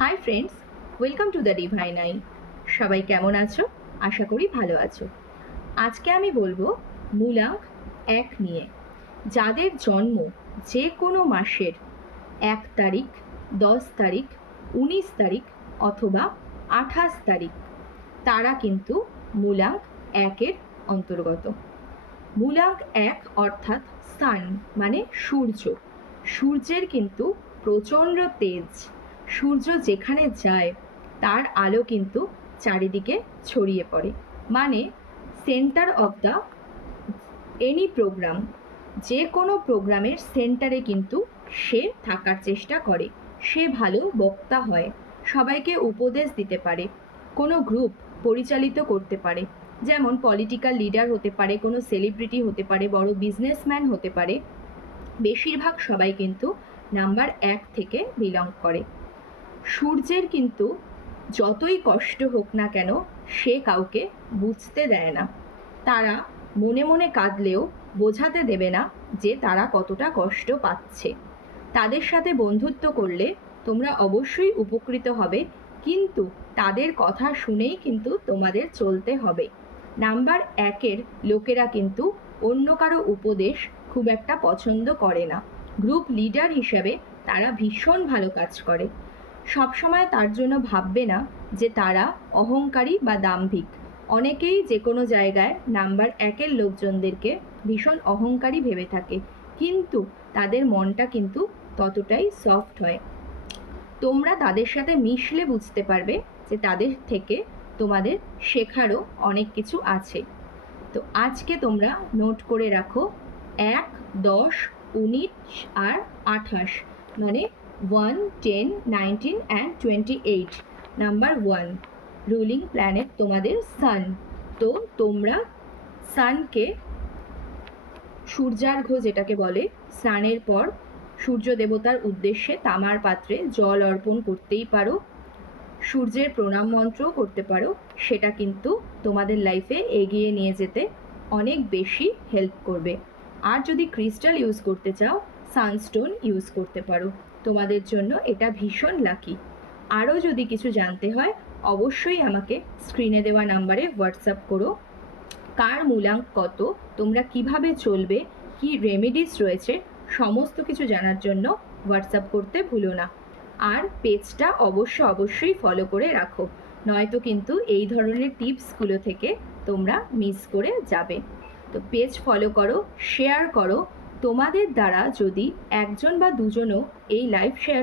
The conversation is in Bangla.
Hi friends, welcome to the divine I. সবাই কেমন আছো? আশা করি ভালো আছো। আজকে আমি বলবো মূলাঙ্ক 1 নিয়ে। যাদের জন্ম যে কোনো মাসের 1 তারিখ, 10 তারিখ, 19 তারিখ অথবা 28 তারিখ, তারা কিন্তু মূলাঙ্ক 1-এর অন্তর্গত। মূলাঙ্ক 1 অর্থাৎ সান মানে সূর্য। সূর্যের কিন্তু প্রচণ্ড তেজ। সূর্য যেখানে যায় তার আলো কিন্তু চারিদিকে ছড়িয়ে পড়ে, মানে centre of the any programme, যে কোনো প্রোগ্রামের সেন্টারে কিন্তু সে থাকার চেষ্টা করে। সে ভালো বক্তা হয়, সবাইকে উপদেশ দিতে পারে, কোনো গ্রুপ পরিচালিত করতে পারে, যেমন পলিটিক্যাল লিডার হতে পারে, কোনো সেলিব্রিটি হতে পারে, বড় বিজনেসম্যান হতে পারে। বেশিরভাগ সবাই কিন্তু নাম্বার 1 থেকে বিলং করে। সূর্যের কিন্তু যতই কষ্ট হোক না কেন সে কাউকে বুঝতে দেয় না। তারা মনে মনে কাঁদলেও বোঝাতে দেবে না যে তারা কতটা কষ্ট পাচ্ছে। তাদের সাথে বন্ধুত্ব করলে তোমরা অবশ্যই উপকৃত হবে, কিন্তু তাদের কথা শুনেই কিন্তু তোমাদের চলতে হবে। নাম্বার 1-এর লোকেরা কিন্তু অন্য কারো উপদেশ খুব একটা পছন্দ করে না। গ্রুপ লিডার হিসেবে তারা ভীষণ ভালো কাজ করে। সবসময় তার জন্য ভাববে না যে তারা অহংকারী বা দাম্ভিক। অনেকেই যে কোনো জায়গায় নাম্বার 1-এর লোকজনদেরকে ভীষণ অহংকারী ভেবে থাকে, কিন্তু তাদের মনটা কিন্তু ততটাই সফট হয়। তোমরা তাদের সাথে মিশলে বুঝতে পারবে যে তাদের থেকে তোমাদের শেখারও অনেক কিছু আছে। তো আজকে তোমরা নোট করে রাখো 1, 10, 19 আর 28, মানে 1, 10, 19 and 28। নাম্বার 1 রুলিং প্ল্যানেট তোমাদের সান। তো তোমরা সানকে সূর্যার্ঘ্য যেটাকে বলে, স্নানের পর সূর্য দেবতার উদ্দেশ্যে তামার পাত্রে জল অর্পণ করতেই পারো, সূর্যের প্রণাম মন্ত্রও করতে পারো। সেটা কিন্তু তোমাদের লাইফে এগিয়ে নিয়ে যেতে অনেক বেশি হেল্প করবে। আর যদি ক্রিস্টাল ইউজ করতে চাও, সানস্টোন ইউজ করতে পারো, তোমাদের জন্য এটা ভীষণ লাকি। আরও যদি কিছু জানতে হয় অবশ্যই আমাকে স্ক্রিনে দেওয়া নাম্বারে হোয়াটসঅ্যাপ করো। কার মূলাঙ্ক কত, তোমরা কিভাবে চলবে, কি রেমেডিস রয়েছে, সমস্ত কিছু জানার জন্য হোয়াটসঅ্যাপ করতে ভুলো না। আর পেজটা অবশ্যই ফলো করে রাখো, নয়তো কিন্তু এই ধরনের টিপসগুলো থেকে তোমরা মিস করে যাবে। তো পেজ ফলো করো, শেয়ার করো। তোমাদের দ্বারা যদি একজন বা দুজনও এই লাইভ শেয়ার